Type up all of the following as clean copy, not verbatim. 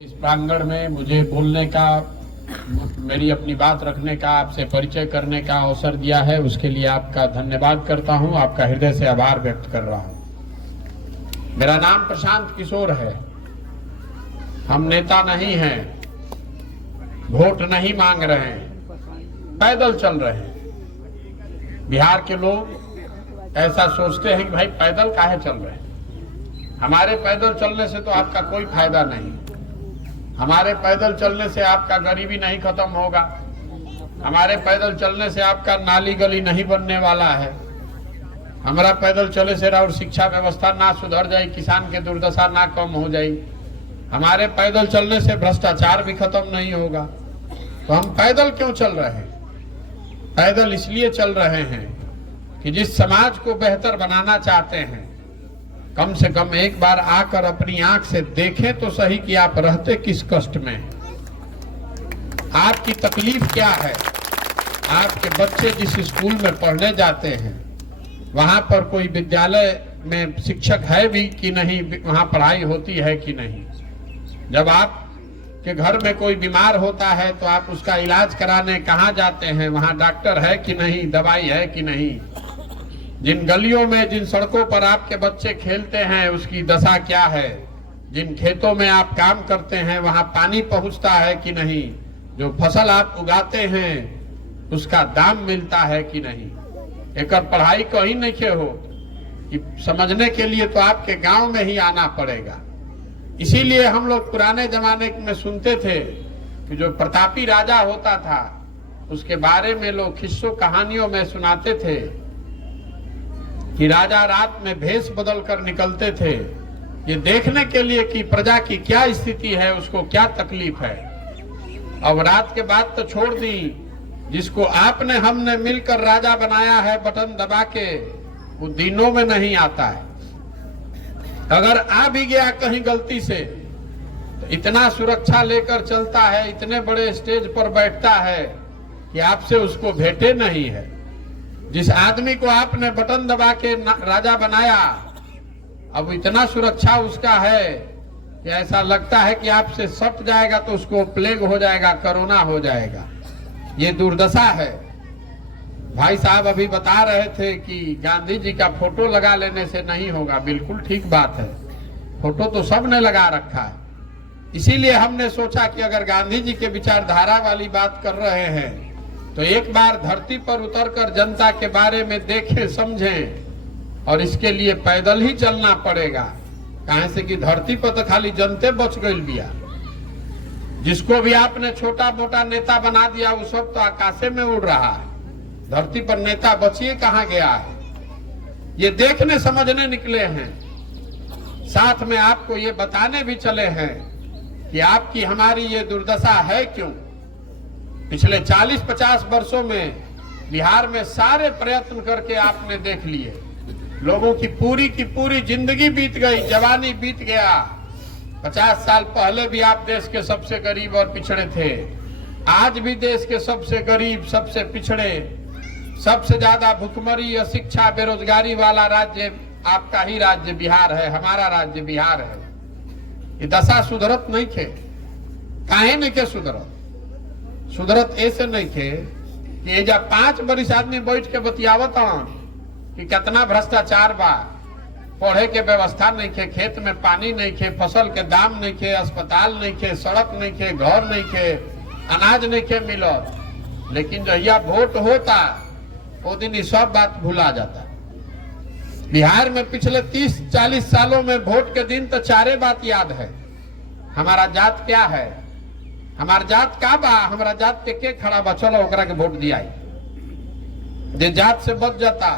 इस प्रांगण में मुझे बोलने का, मेरी अपनी बात रखने का, आपसे परिचय करने का अवसर दिया है, उसके लिए आपका धन्यवाद करता हूं। आपका हृदय से आभार व्यक्त कर रहा हूं। मेरा नाम प्रशांत किशोर है। हम नेता नहीं हैं, वोट नहीं मांग रहे हैं, पैदल चल रहे हैं। बिहार के लोग ऐसा सोचते हैं कि भाई पैदल काहे चल रहे हैं। हमारे पैदल चलने से तो आपका कोई फायदा नहीं। हमारे पैदल चलने से आपका गरीबी नहीं खत्म होगा। हमारे पैदल चलने से आपका नाली गली नहीं बनने वाला है। हमारा पैदल चले से और शिक्षा व्यवस्था ना सुधर जाए, किसान के दुर्दशा ना कम हो जाए। हमारे पैदल चलने से भ्रष्टाचार भी खत्म नहीं होगा। तो हम पैदल क्यों चल रहे हैं? पैदल इसलिए चल रहे हैं कि जिस समाज को बेहतर बनाना चाहते हैं, कम से कम एक बार आकर अपनी आंख से देखें तो सही कि आप रहते किस कष्ट में हैं, आपकी तकलीफ क्या है। आपके बच्चे जिस स्कूल में पढ़ने जाते हैं, वहां पर कोई विद्यालय में शिक्षक है भी कि नहीं, वहां पढ़ाई होती है कि नहीं। जब आपके घर में कोई बीमार होता है तो आप उसका इलाज कराने कहाँ जाते हैं, वहां डॉक्टर है कि नहीं, दवाई है कि नहीं। जिन गलियों में, जिन सड़कों पर आपके बच्चे खेलते हैं, उसकी दशा क्या है। जिन खेतों में आप काम करते हैं, वहां पानी पहुंचता है कि नहीं। जो फसल आप उगाते हैं, उसका दाम मिलता है कि नहीं। एक पढ़ाई कहीं नहीं हो कि समझने के लिए तो आपके गांव में ही आना पड़ेगा। इसीलिए हम लोग पुराने जमाने में सुनते थे कि जो प्रतापी राजा होता था, उसके बारे में लोग किस्सों कहानियों में सुनाते थे कि राजा रात में भेष बदल कर निकलते थे, ये देखने के लिए कि प्रजा की क्या स्थिति है, उसको क्या तकलीफ है। अब रात के बाद तो छोड़ दी, जिसको आपने हमने मिलकर राजा बनाया है बटन दबा के, वो दिनों में नहीं आता है। अगर आ भी गया कहीं गलती से तो इतना सुरक्षा लेकर चलता है, इतने बड़े स्टेज पर बैठता है कि आपसे उसको भेंटे नहीं है। जिस आदमी को आपने बटन दबा के राजा बनाया, अब इतना सुरक्षा उसका है कि ऐसा लगता है कि आपसे सट जाएगा तो उसको प्लेग हो जाएगा, कोरोना हो जाएगा। ये दुर्दशा है। भाई साहब अभी बता रहे थे कि गांधी जी का फोटो लगा लेने से नहीं होगा। बिल्कुल ठीक बात है, फोटो तो सबने लगा रखा है। इसीलिए हमने सोचा कि अगर गांधी जी के विचारधारा वाली बात कर रहे हैं तो एक बार धरती पर उतरकर जनता के बारे में देखें, समझें। और इसके लिए पैदल ही चलना पड़ेगा। कहां से कि धरती पर तो खाली जनते बच गई बिया। जिसको भी आपने छोटा मोटा नेता बना दिया, वो सब तो आकाशे में उड़ रहा है। धरती पर नेता बचिए कहां गया है। ये देखने समझने निकले हैं, साथ में आपको ये बताने भी चले हैं कि आपकी हमारी ये दुर्दशा है क्यों। पिछले 40-50 वर्षों में बिहार में सारे प्रयत्न करके आपने देख लिए। लोगों की पूरी जिंदगी बीत गई, जवानी बीत गया। 50 साल पहले भी आप देश के सबसे गरीब और पिछड़े थे। आज भी देश के सबसे गरीब, सबसे पिछड़े, सबसे ज्यादा भुखमरी, अशिक्षा, बेरोजगारी वाला राज्य आपका ही राज्य बिहार है, हमारा राज्य बिहार है। ये दशा सुधरत नहीं थे। काहे नहीं के सुधरत ऐसे नहीं थे कि एजा 5 बरिस आदमी बैठ के बतियावत कि कितना भ्रष्टाचार बा, पढ़े के व्यवस्था नहीं थे, खेत में पानी नहीं थे, फसल के दाम नहीं थे, अस्पताल नहीं थे, सड़क नहीं थे, घर नहीं थे, अनाज नहीं थे मिलत। लेकिन जहिया वोट होता वो दिन ये सब बात भुला जाता। बिहार में पिछले 30-40 सालों में वोट के दिन तो 4 बात याद है। हमारा जात क्या है, हमार जात का बा, हमारा जात के खड़ा बा, चलो ओकरा के वोट दिया। जे जात से बच जाता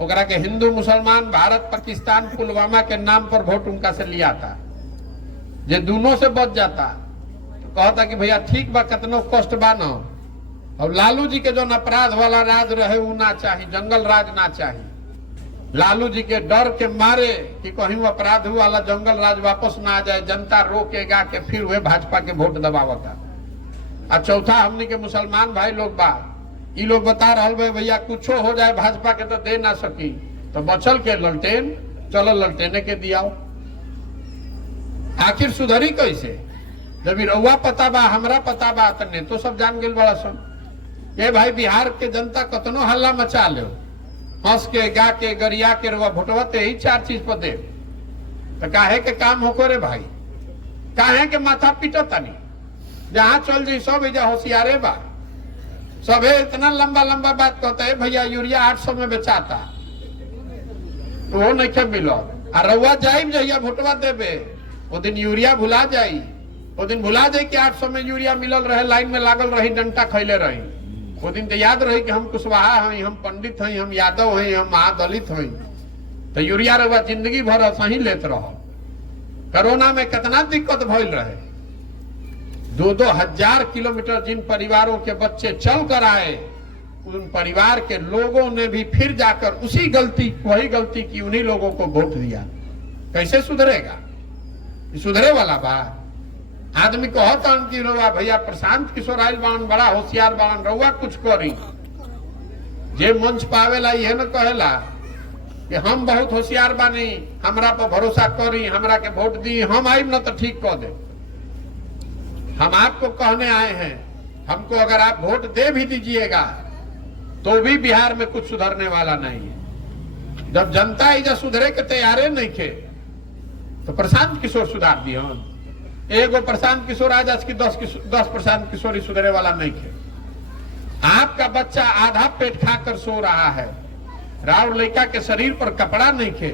ओकरा के हिंदू मुसलमान, भारत पाकिस्तान, पुलवामा के नाम पर वोट उनका से लिया था। जे दोनों से बच जाता तो कहता कि भैया ठीक बा, कितनो कष्ट बा न। और लालू जी के जो अपराध वाला राज रहे वो ना चाहिए, जंगल राज ना चाहिए। लालू जी के डर के मारे कि कहीं अपराध वाला जंगल राज वापस ना आ जाए, जनता रोकेगा के फिर वे भाजपा के वोट दबावता। और चौथा हमने के मुसलमान भाई लोग बा, ये लोग बता रहा भाई भैया कुछो हो जाए भाजपा के तो दे ना सकी, तो बचल के ललटेन, चलो ललटेने के दियाओ। आखिर सुधरी कैसे। जब रउआ पता बा हमरा पता बा तने तो सब जान गेल बड़ा सन। ये भाई बिहार के जनता कतनो हल्ला मचा लो, हंस के गा के गरिया के रउआ भोटवा ते ही 4 चीज पर दे, तो काहे के काम होको रे भाई, काहे के माथा पीटो तनी, जहां चल जी सब एजा होशियारे बा, सबे इतना लंबा लंबा बात कहता है भैया यूरिया 800 में बेचाता, तो वो नहीं के मिलो। और रउआ जाइब जहिया भोटवा देबे वो दिन यूरिया भुला जाई, वो दिन भुला जाई कि 800 में यूरिया मिलल रहे, लाइन में लागल रही, डंटा खैले रही। वो दिन तो याद रही कि हम कुशवाहा हैं, हम पंडित हैं, हम यादव हैं, हम महादलित हैं, तो यूरिया रउआ जिंदगी भर सही लेत रहो। कोरोना में कितना दिक्कत भइल रहे, 2-2 हजार किलोमीटर जिन परिवारों के बच्चे चल कर आए, उन परिवार के लोगों ने भी फिर जाकर वही गलती की, उन्हीं लोगों को वोट दिया। कैसे सुधरेगा? सुधरे वाला बात आदमी कहता कि रउआ भैया प्रशांत किशोर आइल बान, बड़ा होशियार बान, रउआ कुछ करी। जे मंच पावेला ये न कहेला कि हम बहुत होशियार बानी, हमरा पर भरोसा करी, हमरा के वोट दी, हम आइब न तो ठीक कह दे। हम आपको कहने आए हैं, हमको अगर आप वोट दे भी दीजिएगा तो भी बिहार में कुछ सुधरने वाला नहीं है। जब जनता इजा सुधरे के तैयारे नहीं थे तो प्रशांत किशोर सुधार दिए। एगो प्रशांत किशोर आज की 10 प्रशांत किशोर सुधरे वाला नहीं थे। आपका बच्चा आधा पेट खाकर सो रहा है, राउर लड़का के शरीर पर कपड़ा नहीं खे,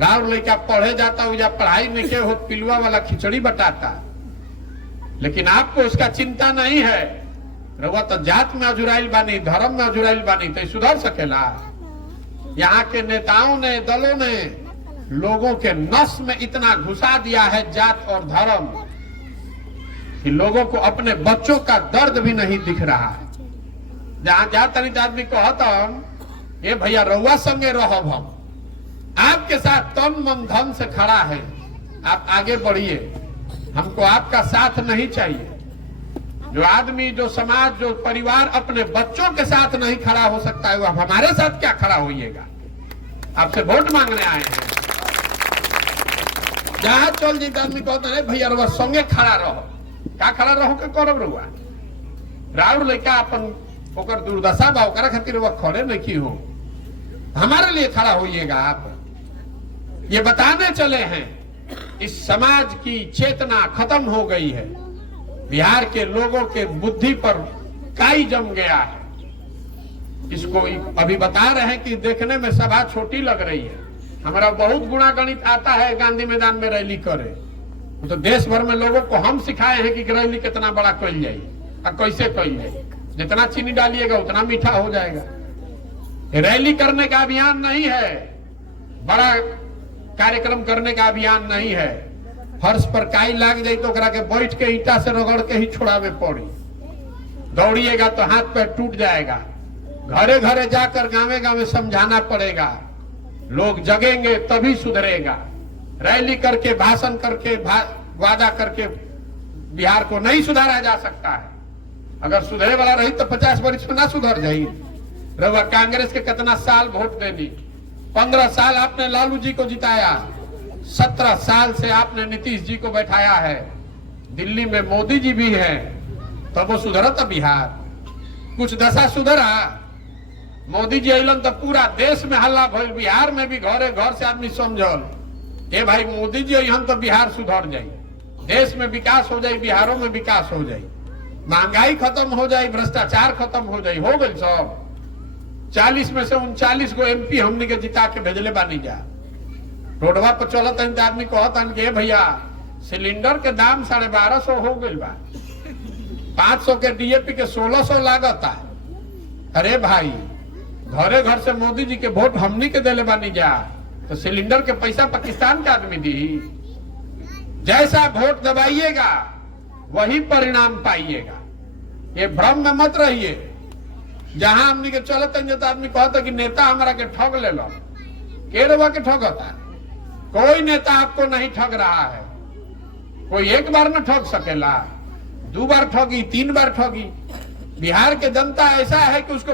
राउर लड़का पढ़े जाता हो या पढ़ाई नहीं के हो, पिलुआ वाला खिचड़ी बटाता, लेकिन आपको उसका चिंता नहीं है। रउआ तो जात में अजुराइल बानी, धर्म में अजुराइल बानी, तो सुधर सकेला? यहाँ के नेताओं ने, दलों ने लोगों के नस में इतना घुसा दिया है जात और धर्म कि लोगों को अपने बच्चों का दर्द भी नहीं दिख रहा है। जहां जात तनिक आदमी कहता ये भैया रउआ संगे रहो, हम आपके साथ तन मन धन से खड़ा है, आप आगे बढ़िए, हमको आपका साथ नहीं चाहिए। जो आदमी, जो समाज, जो परिवार अपने बच्चों के साथ नहीं खड़ा हो सकता है, वो आप हमारे साथ क्या खड़ा होइएगा? आपसे वोट मांगने आए हैं। जहां चल जी आदमी कहता है भैया रुआ संगे खड़ा रहो, क्या खड़ा रहो के करब रुआ? राउर लड़का अपन ओकर दुर्दशा बा, ओकरा खातिर रुआ खड़े नहीं हो, हमारे लिए खड़ा होइएगा। आप ये बताने चले हैं इस समाज की चेतना खत्म हो गई है, बिहार के लोगों के बुद्धि पर काई जम गया है। इसको अभी बता रहे हैं कि देखने में सभा छोटी लग रही है। हमारा बहुत गुणा गणित आता है गांधी मैदान में रैली करे, तो देश भर में लोगों को हम सिखाए हैं कि रैली कितना बड़ा कल जाए और कैसे कल जाए। जितना चीनी डालिएगा उतना मीठा हो जाएगा। रैली करने का अभियान नहीं है, बड़ा कार्यक्रम करने का अभियान नहीं है। फर्श पर काई लाग जाए तो ओकरा के बैठ के ईटा से रगड़ के ही छोड़ावे पड़ी। दौड़िएगा तो हाथ पैर टूट जाएगा। घरे घरे जाकर गाँव गाँव समझाना पड़ेगा, लोग जगेंगे तभी सुधरेगा। रैली करके, भाषण करके, वादा करके बिहार को नहीं सुधारा जा सकता है। अगर सुधरे वाला रही तो 50 वर्ष में ना सुधर जाए। रउआ कांग्रेस के कितना साल वोट दे दी, 15 साल आपने लालू जी को जिताया, 17 साल से आपने नीतीश जी को बैठाया है, दिल्ली में मोदी जी भी है, तब वो सुधरा था बिहार? कुछ दशा सुधरा? मोदी जी अलन तो पूरा देश में हल्ला भइल, बिहार में भी घरे घर से आदमी समझल ए भाई मोदी जी अहन तो बिहार सुधर जाये, देश में विकास हो जाये, बिहारों में विकास हो जाये, महंगाई खत्म हो जाये, भ्रष्टाचार खत्म हो जाये। हो गई सब। 40 में से 39 को MP हमने के जिता के भेजले बानी जा। रोडवा पर चलत आदमी कहता कि भैया सिलेंडर के दाम 1250 हो गई बा, 500 के DAP के 1600 लागत है। अरे भाई घरे घर से मोदी जी के वोट हमनी के देले बानी जा, तो सिलेंडर के पैसा पाकिस्तान के आदमी दी। जैसा वोट दबाइएगा वही परिणाम पाइएगा, ये भ्रम में मत रहिए। जहां हमनी के चलत तो आदमी कहता कि नेता हमारा के ठग ले लो, के रवा के ठगता? कोई नेता आपको नहीं ठग रहा है। कोई एक बार में ठग सकेला, 2 बार ठगी, 3 बार ठगी। बिहार के जनता ऐसा है कि उसको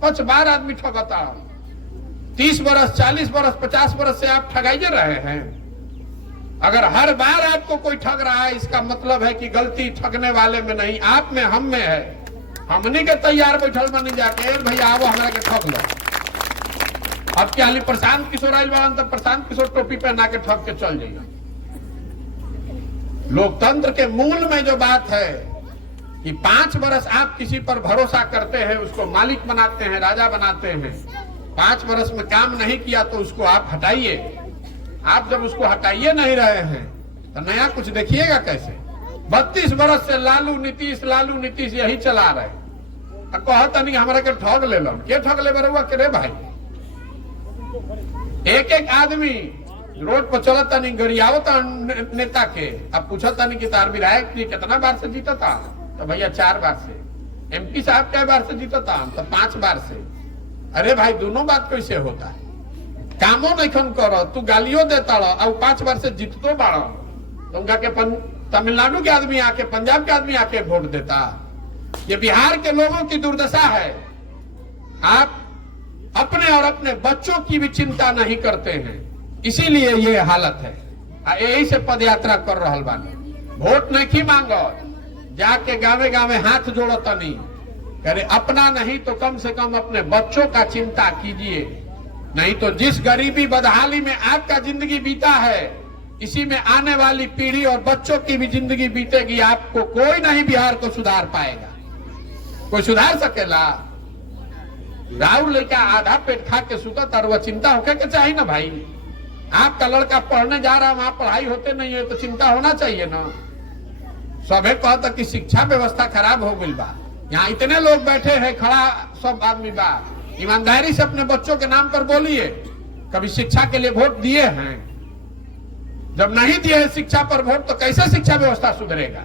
5 बार आदमी ठगता। 30 बरस, 40 बरस, 50 बरस से आप ठगाइए रहे हैं। अगर हर बार आपको कोई ठग रहा है, इसका मतलब है कि गलती ठगने वाले में नहीं, आप में, हम में है। हमने के तैयार बैठल बनी जाके भैया आवो हमरा के ठग लो। अब क्या हाली प्रशांत किशोर आइल बाड़न तो प्रशांत किशोर टोपी पहना के ठग के चल जाइए। लोकतंत्र के मूल में जो बात है कि 5 वर्ष आप किसी पर भरोसा करते हैं, उसको मालिक बनाते हैं, राजा बनाते हैं, 5 वर्ष में काम नहीं किया तो उसको आप हटाइए। आप जब उसको हटाइए नहीं रहे हैं तो नया कुछ देखिएगा कैसे। 32 वर्ष से लालू नीतीश यही चला रहे। कहता नहीं हमारा के ठग ले लो, के ठग ले बरुआ के रे भाई। एक एक आदमी रोड पर चलता नहीं, गरियावता नेता के, अब पूछता नहीं कि तार विधायक जी कितना बार से जीता था, तो भैया 4 बार से। एमपी साहब कई बार से जीता था, तो 5 बार से। अरे भाई दोनों बात कैसे होता है? कामो नहीं खन करो, तू गालियों देता रहो और 5 बार से जीततो बाड़ो। तुमका के तमिलनाडु के आदमी आके, पंजाब के आदमी आके वोट देता। ये बिहार के लोगों की दुर्दशा है। आप अपने और अपने बच्चों की भी चिंता नहीं करते हैं, इसीलिए ये हालत है। यही से पदयात्रा कर रहा बानी। वोट नहीं मांगो, जाके गावे गावे हाथ जोड़ो तनी करे, अपना नहीं तो कम से कम अपने बच्चों का चिंता कीजिए। नहीं तो जिस गरीबी बदहाली में आपका जिंदगी बीता है, इसी में आने वाली पीढ़ी और बच्चों की भी जिंदगी बीतेगी। आपको कोई नहीं बिहार को सुधार पाएगा। कोई सुधार सकेला? राहुल लड़का आधा पेट खा के सुता था, वह चिंता होके के चाहिए ना भाई। आपका लड़का पढ़ने जा रहा है, वहां पढ़ाई होते नहीं है तो चिंता होना चाहिए ना। सबे कहता कि शिक्षा व्यवस्था खराब हो गई बा, यहाँ इतने लोग बैठे हैं, खड़ा सब आदमी बा। ईमानदारी से अपने बच्चों के नाम पर बोलिए, कभी शिक्षा के लिए वोट दिए हैं? जब नहीं दिए हैं शिक्षा पर वोट, तो कैसे शिक्षा व्यवस्था सुधरेगा?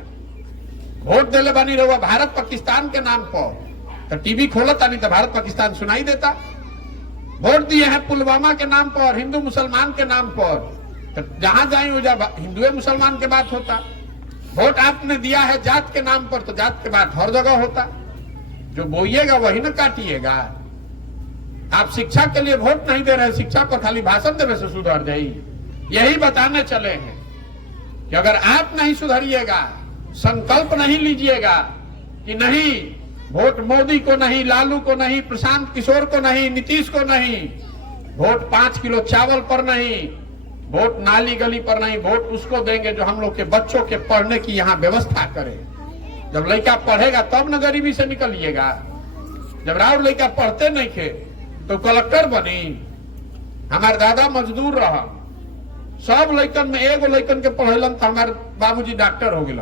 वोट देले बनी रहुआ भारत पाकिस्तान के नाम पर, तो टीवी खोलता नहीं तो भारत पाकिस्तान सुनाई देता। वोट दिए हैं पुलवामा के नाम पर, हिंदू मुसलमान के नाम पर, तो जहां जाए वो हिंदू मुसलमान के बात होता। वोट आपने दिया है जात के नाम पर, तो जात के बात हर जगह होता। जो बोइएगा वही न काटिएगा। आप शिक्षा के लिए वोट नहीं दे रहे, शिक्षा पर खाली भाषण देने से सुधर जाइए। यही बताने चले हैं कि अगर आप नहीं सुधरिएगा, संकल्प नहीं लीजिएगा कि नहीं वोट मोदी को नहीं, लालू को नहीं, प्रशांत किशोर को नहीं, नीतीश को नहीं, वोट 5 किलो चावल पर नहीं, वोट नाली गली पर नहीं, वोट उसको देंगे जो हम लोग के बच्चों के पढ़ने की यहाँ व्यवस्था करे। जब लड़का पढ़ेगा तब न गरीबी से निकलिएगा। जब राव लड़का पढ़ते नहीं थे तो कलेक्टर बनी। हमारे दादा मजदूर रहा, सब लड़कन में एगो लड़कन के पढ़ेलन तो हमारे बाबूजी डॉक्टर हो गए।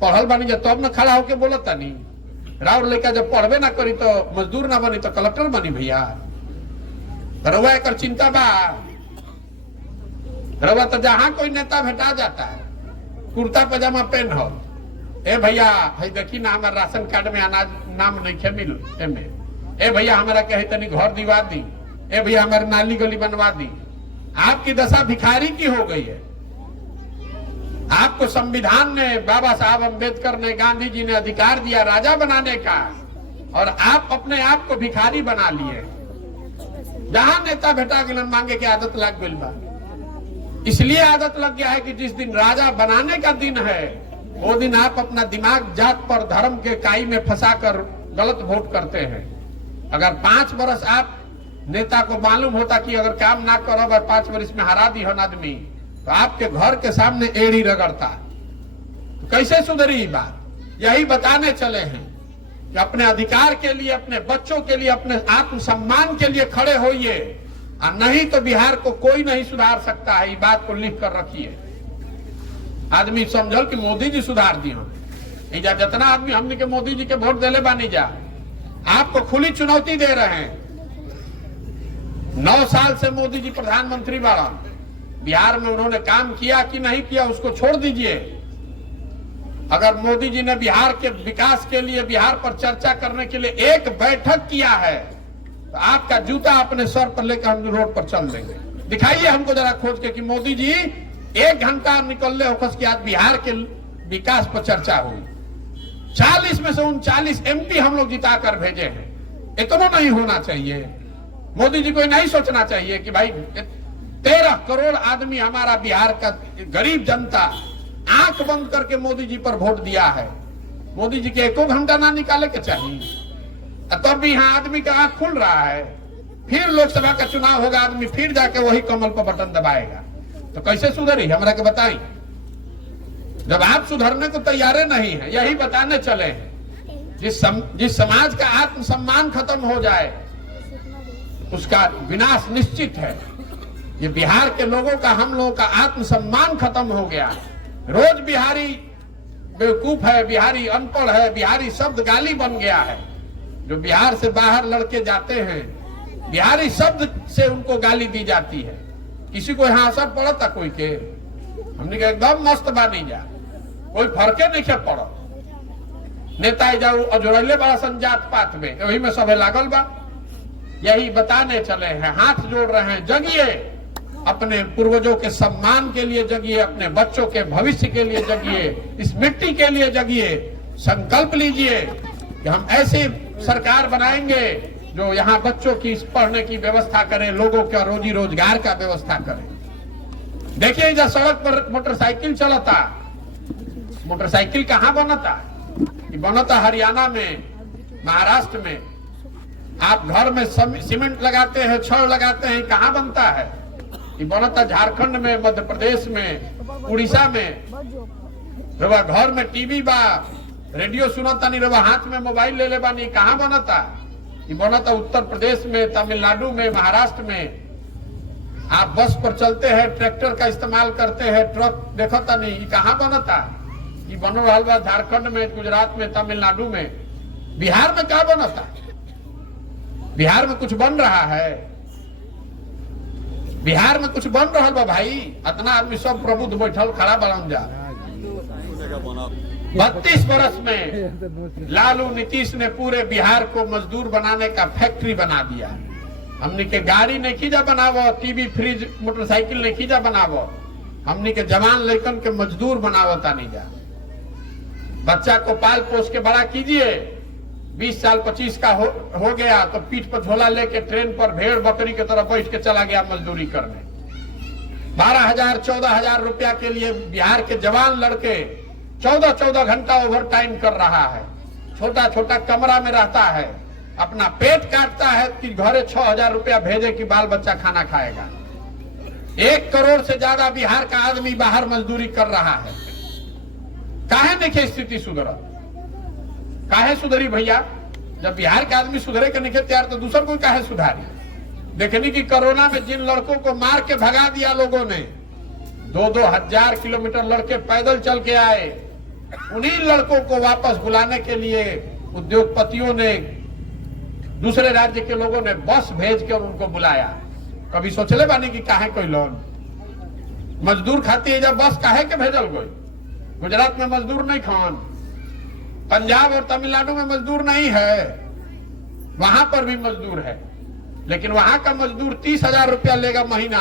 पढ़ल बनी जब तब न खड़ा होके बोलता नहीं। राव लड़का जब पढ़बे ना करी तो मजदूर ना बनी तो कलेक्टर बनी। भैया रउआ एक चिंता बा? रउआ तो जहां कोई नेता भेटा जाता है कुर्ता पजामा पहन हो, ए भैया है देखी ना हमारे राशन कार्ड में अनाज नाम नहीं खे मिल एमे, ए भैया हमारा कहे तनी घर दिवा दी, ए भैया हमारे नाली गली बनवा दी। आपकी दशा भिखारी की हो गई है। आपको संविधान ने, बाबा साहब अम्बेडकर ने, गांधी जी ने अधिकार दिया राजा बनाने का, और आप अपने आप को भिखारी बना लिए। जहां नेता भेटा गिलन मांगे की आदत लग गई बा। इसलिए आदत लग गया है कि जिस दिन राजा बनाने का दिन है वो दिन आप अपना दिमाग जात पर, धर्म के काई में फंसाकर गलत वोट करते हैं। अगर 5 वर्ष आप नेता को मालूम होता कि अगर काम ना करो 5 वर्ष में हरा दी हो आदमी, तो आपके घर के सामने एड़ी रगड़ता। तो कैसे सुधरी बात? यही बताने चले हैं कि अपने अधिकार के लिए, अपने बच्चों के लिए, अपने आत्मसम्मान के लिए खड़े होइए, और नहीं तो बिहार को कोई नहीं सुधार सकता है। ये बात को लिख कर रखिए। आदमी समझल कि मोदी जी सुधार दिए, जितना आदमी हमने के मोदी जी के वोट देले बानी जा, आपको खुली चुनौती दे रहे हैं। 9 साल से मोदी जी प्रधानमंत्री बना, बिहार में उन्होंने काम किया कि नहीं किया उसको छोड़ दीजिए। अगर मोदी जी ने बिहार के विकास के लिए, बिहार पर चर्चा करने के लिए एक बैठक किया है, तो आपका जूता अपने सर पर लेकर हम रोड पर चल देंगे। दिखाइए हमको जरा खोज के कि मोदी जी 1 घंटा निकलने होकर के आज बिहार के विकास पर चर्चा हुई। 40 में से 39 MP हम लोग जिता कर भेजे हैं। इतना नहीं होना चाहिए। मोदी जी को नहीं सोचना चाहिए कि भाई 13 करोड़ आदमी हमारा बिहार का गरीब जनता आंख बंद करके मोदी जी पर वोट दिया है। मोदी जी के एको घंटा ना निकाले के चाहिए, तब भी यहाँ आदमी का आंख खुल रहा है। फिर लोकसभा का चुनाव होगा, आदमी फिर जाके वही कमल पर बटन दबाएगा, तो कैसे सुधरी हमरा के बताई। जब आप सुधरने को तैयार नहीं है, यही बताने चले हैं। जिस समाज का आत्मसम्मान खत्म हो जाए उसका विनाश निश्चित है। ये बिहार के लोगों का, हम लोगों का आत्मसम्मान खत्म हो गया। रोज बिहारी बेवकूफ है, बिहारी अनपढ़ है, बिहारी शब्द गाली बन गया है। जो बिहार से बाहर लड़के जाते हैं, बिहारी शब्द से उनको गाली दी जाती है। किसी को यहाँ असर पड़ा था कोई के? हमने कहा एकदम मस्त बानी जा, कोई फर्के नहीं पड़ा। नेता जाऊ अजोड़ले बड़ा संजात पात में, वही में सब लागल बा। यही बताने चले हैं, हाथ जोड़ रहे हैं, जगिए, अपने पूर्वजों के सम्मान के लिए जगिए, अपने बच्चों के भविष्य के लिए जगिए, इस मिट्टी के लिए जगिए। संकल्प लीजिए कि हम ऐसी सरकार बनाएंगे जो यहाँ बच्चों की पढ़ने की व्यवस्था करे, लोगों का रोजी रोजगार का व्यवस्था करे। देखिए जब सड़क पर मोटरसाइकिल चलता, मोटरसाइकिल कहाँ बनता? बनता हरियाणा में, महाराष्ट्र में। आप घर में सीमेंट लगाते हैं, छड़ लगाते हैं, कहाँ बनता है? ये बनता झारखंड में, मध्य प्रदेश में, उड़ीसा में। रवा घर में टीवी बा, रेडियो सुनता नहीं, रवा हाथ में मोबाइल ले ले बानी, कहाँ बनता? ये बनता उत्तर प्रदेश में, तमिलनाडु में, महाराष्ट्र में। आप बस पर चलते हैं, ट्रैक्टर का इस्तेमाल करते हैं, ट्रक देखता नहीं, ये कहाँ बनता? ये बन रहा बा झारखंड में, गुजरात में, तमिलनाडु में। बिहार में क्या बनता? बिहार में कुछ बन रहा है? बिहार में कुछ बन रहा बा भाई? इतना आदमी सब प्रबुद्ध बैठल खड़ा बन जा। 32 वर्ष में लालू नीतीश ने पूरे बिहार को मजदूर बनाने का फैक्ट्री बना दिया। हमने के गाड़ी नहीं खींचा बनावो, टीवी फ्रिज मोटरसाइकिल नहीं खींचा बनावो, हमने के जवान लड़कन के मजदूर बनावता नहीं जा। बच्चा को पाल पोस के बड़ा कीजिए, 20 साल 25 का हो गया तो पीठ पर झोला लेके ट्रेन पर भेड़ बकरी की तरह बैठ के चला गया मजदूरी करने। 12,000 14,000 रुपया के लिए बिहार के जवान लड़के 14-14 घंटा ओवर टाइम कर रहा है, छोटा छोटा कमरा में रहता है, अपना पेट काटता है कि घरे 6,000 रुपया भेजे कि बाल बच्चा खाना खाएगा। 1 करोड़ से ज्यादा बिहार का आदमी बाहर मजदूरी कर रहा है। काहे नहीं स्थिति सुधरत? काहे सुधरी भैया? जब बिहार के आदमी सुधरे के नहीं तैयार तो दूसर कोई काहे सुधारी? देखने की कोरोना में जिन लड़कों को मार के भगा दिया लोगों ने, 2-2 हजार किलोमीटर लड़के पैदल चल के आए, उन्हीं लड़कों को वापस बुलाने के लिए उद्योगपतियों ने, दूसरे राज्य के लोगों ने बस भेज कर उनको बुलाया। कभी सोचले बानी कि काहे कोई लोन मजदूर खाती है? जब बस काहे के भेजल गई? गुजरात में मजदूर नहीं खान, पंजाब और तमिलनाडु में मजदूर नहीं है, वहां पर भी मजदूर है, लेकिन वहां का मजदूर 30,000 रुपया लेगा महीना।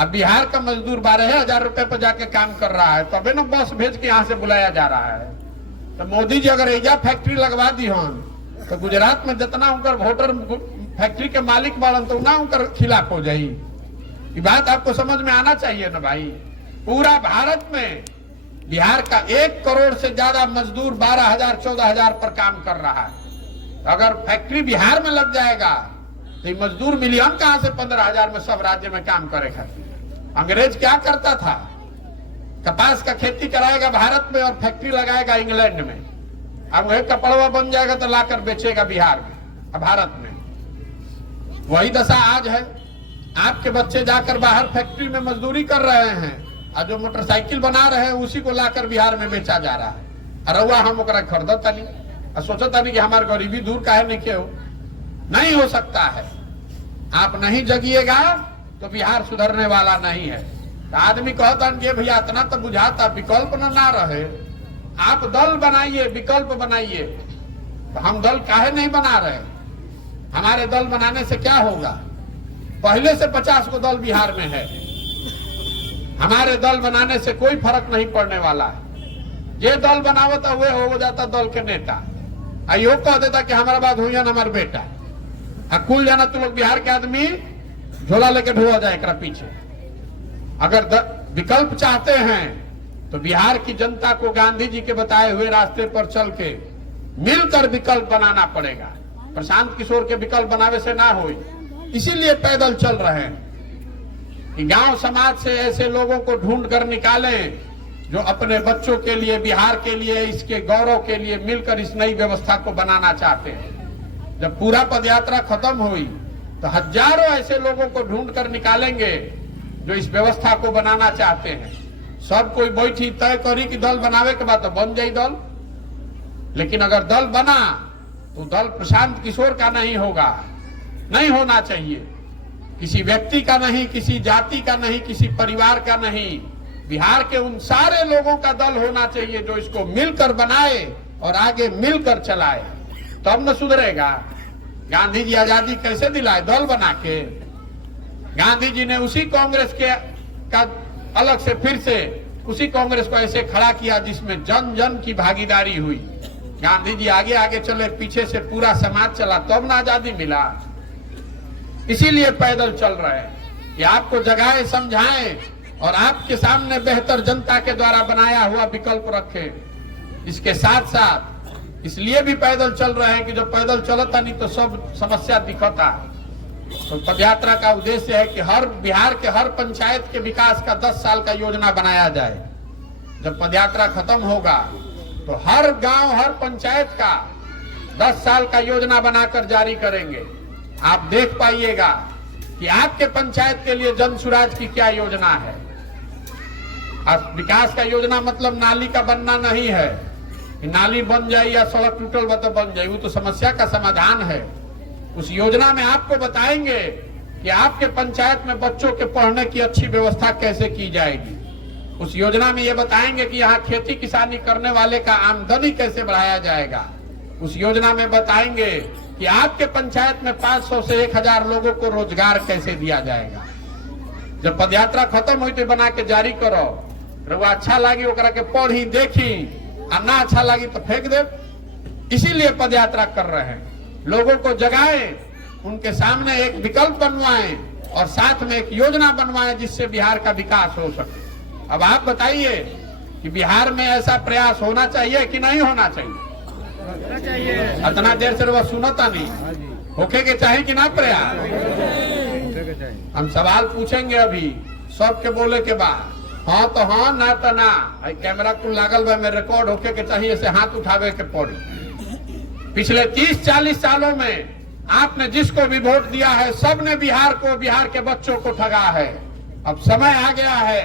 अब बिहार का मजदूर 12,000 रुपए पर जाके काम कर रहा है, तबे ना बस भेज के यहाँ से बुलाया जा रहा है। तो मोदी जी अगर एजा फैक्ट्री लगवा दी हन तो गुजरात में जितना उनकर वोटर फैक्ट्री के मालिक बालन तो ना उनकर खिलाफ हो जाये। ये बात आपको समझ में आना चाहिए ना भाई। पूरा भारत में बिहार का 1 करोड़ से ज्यादा मजदूर 12,000 14,000 पर काम कर रहा है। अगर फैक्ट्री बिहार में लग जाएगा तो ये मजदूर मिलियन कहां से 15,000 में सब राज्य में काम करे खातिर। अंग्रेज क्या करता था? कपास का खेती कराएगा भारत में और फैक्ट्री लगाएगा इंग्लैंड में। अब वही कपड़वा बन जाएगा तो लाकर बेचेगा बिहार में, भारत में। वही दशा आज है। आपके बच्चे जाकर बाहर फैक्ट्री में मजदूरी कर रहे हैं और जो मोटरसाइकिल बना रहे हैं उसी को लाकर बिहार में बेचा जा रहा है। अरुआ हम ओकरा खरीदता नहीं और सोचता नहीं कि हमारी गरीबी दूर काहे नहीं हो। नहीं हो सकता है। आप नहीं जगिएगा तो बिहार सुधरने वाला नहीं है। तो आदमी कहता है कि भैया इतना तो बुझाता, विकल्प ना रहे। आप दल बनाइए, विकल्प बनाइए। तो हम दल काहे नहीं बना रहे? हमारे दल बनाने से क्या होगा? पहले से 50 को दल बिहार में है। हमारे दल बनाने से कोई फर्क नहीं पड़ने वाला है। ये दल बनावता हुए हो जाता दल के नेता, आयोग कह देता कि हमारा बात हुई है हमारे बेटा, कुल जाना तुम लोग बिहार के आदमी झोला लेके ढोआ जाए एक पीछे। अगर विकल्प चाहते हैं तो बिहार की जनता को गांधी जी के बताए हुए रास्ते पर चल के मिलकर विकल्प बनाना पड़ेगा। प्रशांत किशोर के विकल्प बनावे से ना हो, इसीलिए पैदल चल रहे हैं कि गांव समाज से ऐसे लोगों को ढूंढ कर निकालें जो अपने बच्चों के लिए, बिहार के लिए, इसके गौरव के लिए मिलकर इस नई व्यवस्था को बनाना चाहते हैं। जब पूरा पदयात्रा खत्म हुई तो हजारों ऐसे लोगों को ढूंढ कर निकालेंगे जो इस व्यवस्था को बनाना चाहते हैं। सब कोई बैठी तय करी कि दल बनावे के बाद तो बन जाए दल, लेकिन अगर दल बना तो दल प्रशांत किशोर का नहीं होगा, नहीं होना चाहिए। किसी व्यक्ति का नहीं, किसी जाति का नहीं, किसी परिवार का नहीं, बिहार के उन सारे लोगों का दल होना चाहिए जो इसको मिलकर बनाए और आगे मिलकर चलाए, तब न सुधरेगा। गांधी जी आजादी कैसे दिलाए? दल बना के। गांधी जी ने उसी कांग्रेस के का अलग से फिर से उसी कांग्रेस को ऐसे खड़ा किया जिसमें जन जन की भागीदारी हुई। गांधी जी आगे आगे चले, पीछे से पूरा समाज चला, तब ना आजादी मिला। इसीलिए पैदल चल रहे हैं कि आपको जगाए, समझाएं और आपके सामने बेहतर जनता के द्वारा बनाया हुआ विकल्प रखें। इसके साथ साथ इसलिए भी पैदल चल रहे हैं कि जो पैदल चलता नहीं तो सब समस्या दिखता। तो पदयात्रा का उद्देश्य है कि हर बिहार के हर पंचायत के विकास का 10 साल का योजना बनाया जाए। जब पदयात्रा खत्म होगा तो हर गांव, हर पंचायत का 10 साल का योजना बनाकर जारी करेंगे। आप देख पाइएगा कि आपके पंचायत के लिए जन सुराज की क्या योजना है। विकास का योजना मतलब नाली का बनना नहीं है कि नाली बन जाए या सड़क टूटल तो बन जाए, वो तो समस्या का समाधान है। उस योजना में आपको बताएंगे कि आपके पंचायत में बच्चों के पढ़ने की अच्छी व्यवस्था कैसे की जाएगी। उस योजना में ये बताएंगे कि यहाँ खेती किसानी करने वाले का आमदनी कैसे बढ़ाया जाएगा। उस योजना में बताएंगे कि आपके पंचायत में 500 से 1000 लोगों को रोजगार कैसे दिया जाएगा। जब पदयात्रा खत्म हुई तो बना के जारी करो, वो अच्छा लगी ओकरा के पढ़ी देखी, और ना अच्छा लगी तो फेंक दे। इसीलिए पदयात्रा कर रहे हैं, लोगों को जगाएं, उनके सामने एक विकल्प बनवाएं और साथ में एक योजना बनवाएं जिससे बिहार का विकास हो सके। अब आप बताइए कि बिहार में ऐसा प्रयास होना चाहिए कि नहीं होना चाहिए? इतना देर से वो सुनता नहीं, होके के चाहिए कि ना प्रयास? हम सवाल पूछेंगे अभी सबके बोले के बाद, हाँ तो हाँ, ना तो ना। कैमरा को लागल बा में रिकॉर्ड होके के चाहिए से हाथ उठावे के पड़ी। पिछले 30-40 सालों में आपने जिसको भी वोट दिया है सबने बिहार को, बिहार के बच्चों को ठगा है। अब समय आ गया है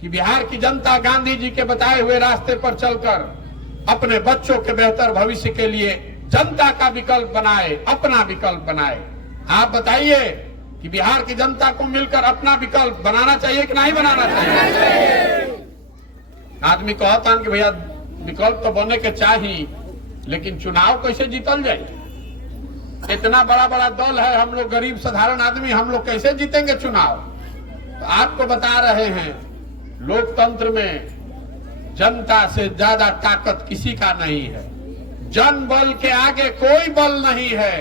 कि बिहार की जनता गांधी जी के बताए हुए रास्ते पर चलकर अपने बच्चों के बेहतर भविष्य के लिए जनता का विकल्प बनाए, अपना विकल्प बनाए। आप बताइए कि बिहार की जनता को मिलकर अपना विकल्प बनाना चाहिए कि नहीं बनाना चाहिए? आदमी कहता कि भैया विकल्प तो बनने के चाहिए, लेकिन चुनाव कैसे जीतल जाए? इतना बड़ा बड़ा दल है, हम लोग गरीब साधारण आदमी, हम लोग कैसे जीतेंगे चुनाव? तो आपको बता रहे हैं, लोकतंत्र में जनता से ज्यादा ताकत किसी का नहीं है। जन बल के आगे कोई बल नहीं है।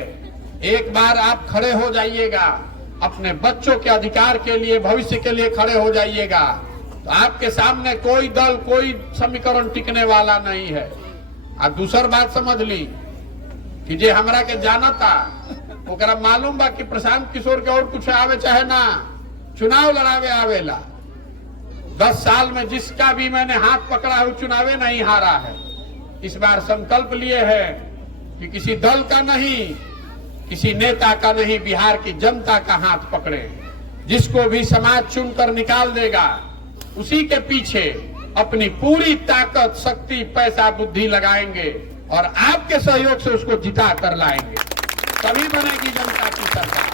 एक बार आप खड़े हो जाइएगा, अपने बच्चों के अधिकार के लिए, भविष्य के लिए खड़े हो जाइएगा, तो आपके सामने कोई दल, कोई समीकरण टिकने वाला नहीं है। और दूसर बात समझ ली कि जे हमरा के जानता ओकरा मालूम बा कि प्रशांत किशोर के और कुछ आवे चाहे ना, चुनाव लड़ावे आवेला। 10 साल में जिसका भी मैंने हाथ पकड़ा है वो चुनावे नहीं हारा है। इस बार संकल्प लिए है कि किसी दल का नहीं, किसी नेता का नहीं, बिहार की जनता का हाथ पकड़े। जिसको भी समाज चुनकर निकाल देगा उसी के पीछे अपनी पूरी ताकत, शक्ति, पैसा, बुद्धि लगाएंगे और आपके सहयोग से उसको जिता कर लाएंगे, तभी बनेगी जनता की सरकार।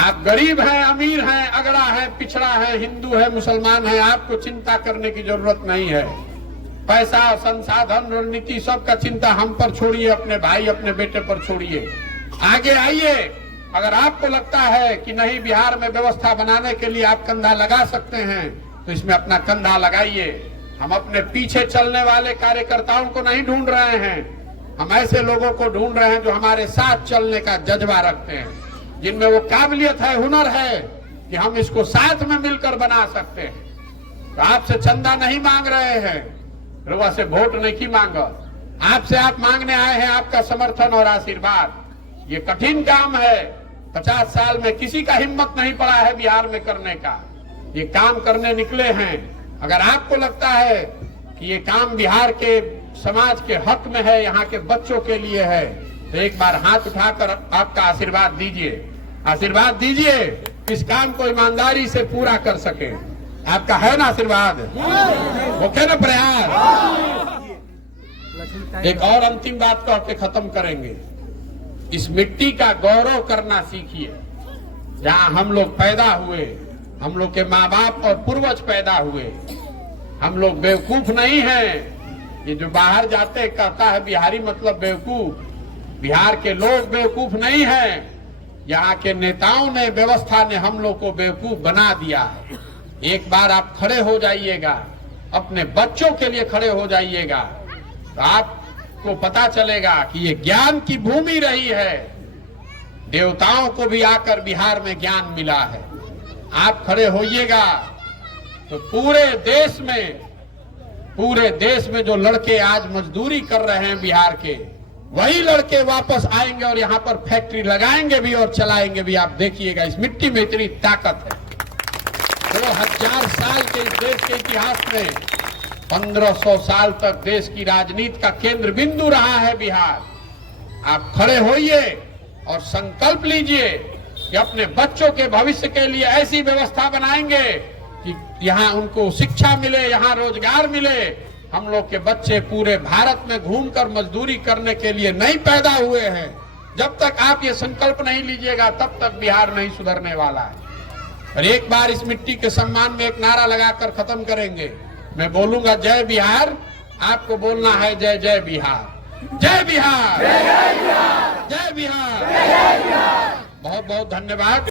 आप गरीब हैं, अमीर हैं, अगड़ा है, पिछड़ा है, हिंदू है, मुसलमान है, आपको चिंता करने की जरूरत नहीं है। पैसा, संसाधन, रणनीति सबका चिंता हम पर छोड़िए, अपने भाई, अपने बेटे पर छोड़िए। आगे आइए। अगर आपको लगता है कि नहीं बिहार में व्यवस्था बनाने के लिए आप कंधा लगा सकते हैं तो इसमें अपना कंधा लगाइए। हम अपने पीछे चलने वाले कार्यकर्ताओं को नहीं ढूंढ रहे हैं, हम ऐसे लोगों को ढूंढ रहे हैं जो हमारे साथ चलने का जज्बा रखते हैं, जिनमें वो काबिलियत है, हुनर है, कि हम इसको साथ में मिलकर बना सकते हैं। तो आपसे चंदा नहीं मांग रहे हैं, रउआ से वोट नहीं मांगा, आपसे आप मांगने आए हैं आपका समर्थन और आशीर्वाद। ये कठिन काम है, 50 साल में किसी का हिम्मत नहीं पड़ा है बिहार में करने का। ये काम करने निकले हैं। अगर आपको लगता है कि ये काम बिहार के समाज के हक में है, यहाँ के बच्चों के लिए है, तो एक बार हाथ उठाकर आपका आशीर्वाद दीजिए, आशीर्वाद दीजिए, इस काम को ईमानदारी से पूरा कर सके। आपका है ना आशीर्वाद, ओके ना प्रयास। एक और अंतिम बात कह के खत्म करेंगे। इस मिट्टी का गौरव करना सीखिए। जहां हम लोग पैदा हुए, हम लोग के माँ बाप और पूर्वज पैदा हुए, हम लोग बेवकूफ नहीं हैं। ये जो बाहर जाते कहता है बिहारी मतलब बेवकूफ, बिहार के लोग बेवकूफ नहीं हैं। यहाँ के नेताओं ने, व्यवस्था ने हम लोग को बेवकूफ बना दिया है। एक बार आप खड़े हो जाइएगा, अपने बच्चों के लिए खड़े हो जाइएगा, तो आपको पता चलेगा कि ये ज्ञान की भूमि रही है। देवताओं को भी आकर बिहार में ज्ञान मिला है। आप खड़े होइएगा तो पूरे देश में जो लड़के आज मजदूरी कर रहे हैं बिहार के, वही लड़के वापस आएंगे और यहाँ पर फैक्ट्री लगाएंगे भी और चलाएंगे भी। आप देखिएगा, इस मिट्टी में इतनी ताकत है। 2000 साल के इस देश के इतिहास में 1500 साल तक देश की राजनीति का केंद्र बिंदु रहा है बिहार। आप खड़े होइए और संकल्प लीजिए कि अपने बच्चों के भविष्य के लिए ऐसी व्यवस्था बनाएंगे कि यहाँ उनको शिक्षा मिले, यहाँ रोजगार मिले। हम लोग के बच्चे पूरे भारत में घूमकर मजदूरी करने के लिए नहीं पैदा हुए हैं। जब तक आप ये संकल्प नहीं लीजिएगा तब तक बिहार नहीं सुधरने वाला है। और एक बार इस मिट्टी के सम्मान में एक नारा लगाकर खत्म करेंगे। मैं बोलूंगा जय बिहार, आपको बोलना है जय जय बिहार। जय बिहार, जय बिहार, जय बिहार। बहुत बहुत धन्यवाद।